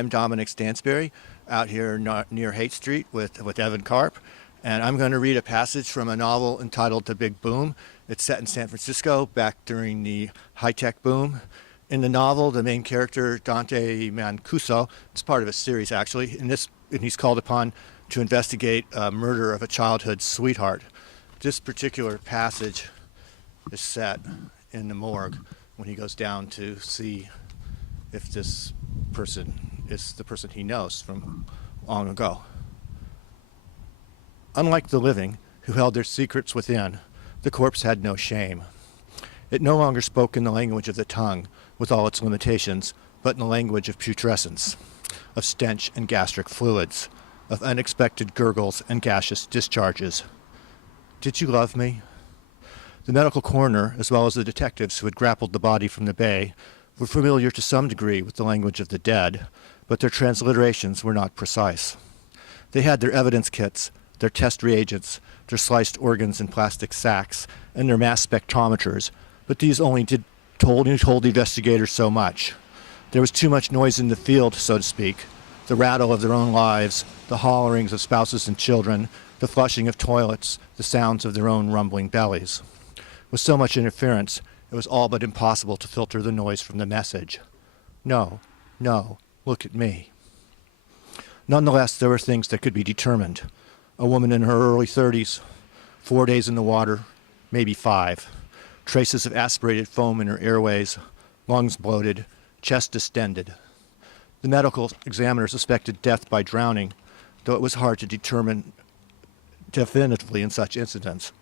I'm Domenic Stansberry, out here near Haight Street with Evan Karp, and I'm going to read a passage from a novel entitled The Big Boom. It's set in San Francisco back during the high-tech boom. In the novel, the main character, Dante Mancuso, it's part of a series actually, and he's called upon to investigate a murder of a childhood sweetheart. This particular passage is set in the morgue when he goes down to see if this person is the person he knows from long ago. Unlike the living, who held their secrets within, the corpse had no shame. It no longer spoke in the language of the tongue, with all its limitations, but in the language of putrescence, of stench and gastric fluids, of unexpected gurgles and gaseous discharges. Did you love me? The medical coroner, as well as the detectives who had grappled the body from the bay, were familiar to some degree with the language of the dead, but their transliterations were not precise. They had their evidence kits, their test reagents, their sliced organs in plastic sacks, and their mass spectrometers, but these only told the investigators so much. There was too much noise in the field, so to speak, the rattle of their own lives, the hollerings of spouses and children, the flushing of toilets, the sounds of their own rumbling bellies. With so much interference, it was all but impossible to filter the noise from the message. No, look at me. Nonetheless, there were things that could be determined. A woman in her early 30s, 4 days in the water, maybe 5. Traces of aspirated foam in her airways, lungs bloated, chest distended. The medical examiner suspected death by drowning, though it was hard to determine definitively in such incidents.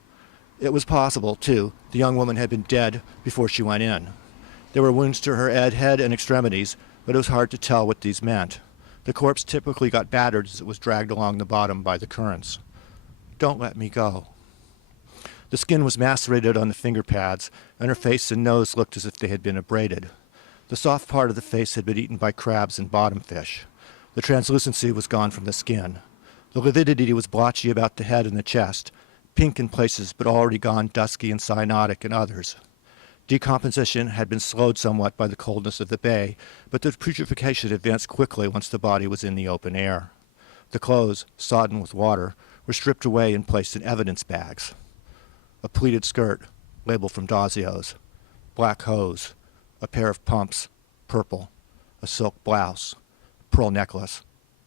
It was possible, too, the young woman had been dead before she went in. There were wounds to her head and extremities, but it was hard to tell what these meant. The corpse typically got battered as it was dragged along the bottom by the currents. Don't let me go. The skin was macerated on the finger pads, and her face and nose looked as if they had been abraded. The soft part of the face had been eaten by crabs and bottom fish. The translucency was gone from the skin. The lividity was blotchy about the head and the chest, pink in places but already gone dusky and cyanotic in others. Decomposition had been slowed somewhat by the coldness of the bay, but the putrefaction advanced quickly once the body was in the open air. The clothes, sodden with water, were stripped away and placed in evidence bags. A pleated skirt, labeled from Dazio's, black hose, a pair of pumps, purple, a silk blouse, pearl necklace,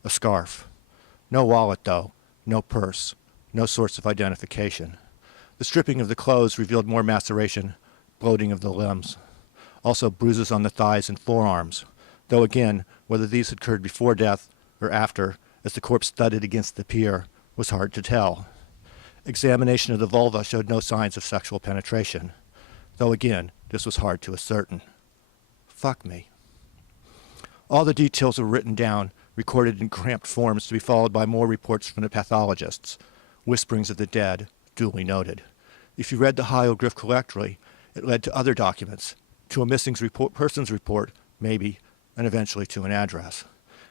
a scarf. No wallet, though, no purse, no source of identification. The stripping of the clothes revealed more maceration, bloating of the limbs. Also bruises on the thighs and forearms, though again, whether these occurred before death or after, as the corpse thudded against the pier, was hard to tell. Examination of the vulva showed no signs of sexual penetration, though again, this was hard to ascertain. Fuck me. All the details were written down, recorded in cramped forms to be followed by more reports from the pathologists. Whisperings of the dead, duly noted. If you read the hieroglyph correctly, it led to other documents, to a missing persons report, maybe, and eventually to an address.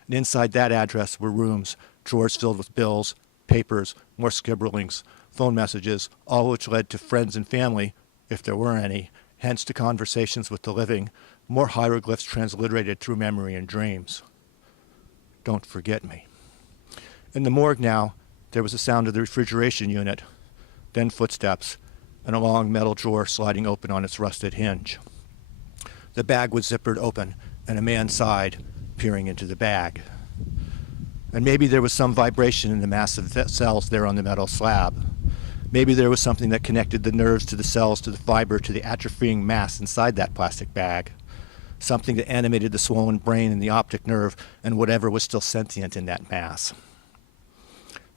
And inside that address were rooms, drawers filled with bills, papers, more scribblings, phone messages, all which led to friends and family, if there were any, hence to conversations with the living, more hieroglyphs transliterated through memory and dreams. Don't forget me. In the morgue now, there was the sound of the refrigeration unit, then footsteps, and a long metal drawer sliding open on its rusted hinge. The bag was zippered open, and a man sighed, peering into the bag. And maybe there was some vibration in the massive cells there on the metal slab. Maybe there was something that connected the nerves to the cells to the fiber to the atrophying mass inside that plastic bag. Something that animated the swollen brain and the optic nerve and whatever was still sentient in that mass.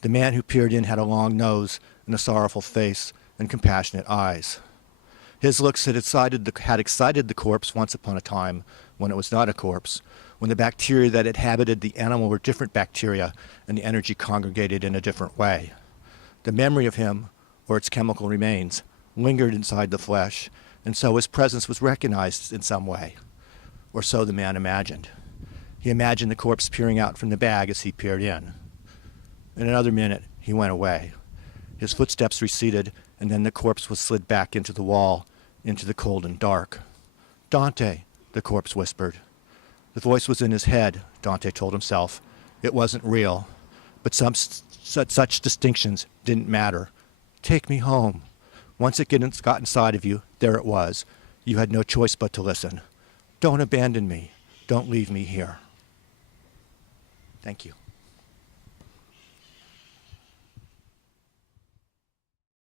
The man who peered in had a long nose and a sorrowful face and compassionate eyes. His looks had excited the corpse once upon a time, when it was not a corpse, when the bacteria that inhabited the animal were different bacteria and the energy congregated in a different way. The memory of him, or its chemical remains, lingered inside the flesh, and so his presence was recognized in some way. Or so the man imagined. He imagined the corpse peering out from the bag as he peered in. In another minute, he went away. His footsteps receded, and then the corpse was slid back into the wall, into the cold and dark. Dante, the corpse whispered. The voice was in his head, Dante told himself. It wasn't real. But such distinctions didn't matter. Take me home. Once it got inside of you, there it was. You had no choice but to listen. Don't abandon me. Don't leave me here. Thank you.